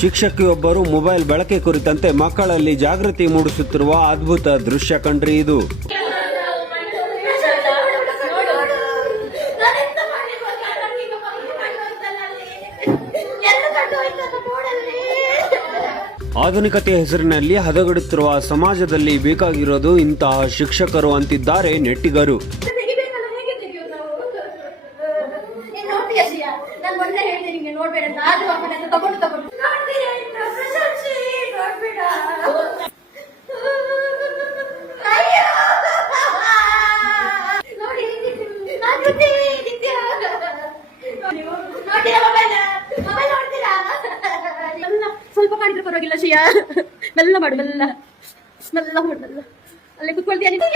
ಶಿಕ್ಷಕಿಯೊಬ್ಬರು mobile ಬಳಕೆ ಕುರಿತಂತೆ ಮಕ್ಕಳಲ್ಲಿ ಜಾಗೃತಿ ಮೂಡಿಸುತ್ತಿರುವ ಅದ್ಭುತ ದೃಶ್ಯ ಕಂಡ್ರಿ ಇದು. ಆಧುನಿಕತೆಯ ಹೆಸರಿನಲ್ಲಿ ಹದಗೆಡುತ್ತಿರುವ ಸಮಾಜದಲ್ಲಿ ಬೇಕಾಗಿರೋದು ಇಂತಹ ಶಿಕ್ಷಕರು ಅಂತಿದ್ದಾರೆ ನೆಟ್ಟಿಗರು. ಸ್ವಲ್ಪ ಮಾಡಿದ್ರೆ ಪರವಾಗಿಲ್ಲ ಶ್ರೀಯಾ, ಮೆಲ್ಲ ಮಾಡು, ಮೆಲ್ಲ ಮೆಲ್ಲ ಮಾಡು, ಮೆಲ್ಲ ಅಲ್ಲೇ ಕುತ್ಕೊಳ್ತೀಯ ನೀನು.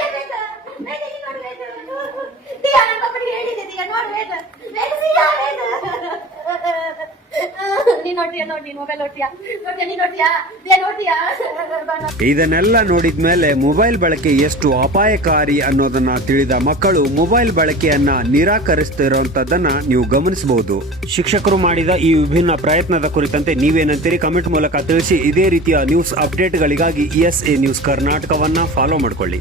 ಇದನ್ನೆಲ್ಲ ನೋಡಿದ್ಮೇಲೆ ಮೊಬೈಲ್ ಬಳಕೆ ಎಷ್ಟು ಅಪಾಯಕಾರಿ ಅನ್ನೋದನ್ನ ತಿಳಿದ ಮಕ್ಕಳು ಮೊಬೈಲ್ ಬಳಕೆಯನ್ನ ನಿರಾಕರಿಸ್ತಿರುವಂತದ್ದನ್ನ ನೀವು ಗಮನಿಸಬಹುದು. ಶಿಕ್ಷಕರು ಮಾಡಿದ ಈ ವಿಭಿನ್ನ ಪ್ರಯತ್ನದ ಕುರಿತಂತೆ ನೀವೇನಂತೀರಿ ಕಮೆಂಟ್ ಮೂಲಕ ತಿಳಿಸಿ. ಇದೇ ರೀತಿಯ ನ್ಯೂಸ್ ಅಪ್ಡೇಟ್ಗಳಿಗಾಗಿ ESA ನ್ಯೂಸ್ ಕರ್ನಾಟಕವನ್ನ ಫಾಲೋ ಮಾಡ್ಕೊಳ್ಳಿ.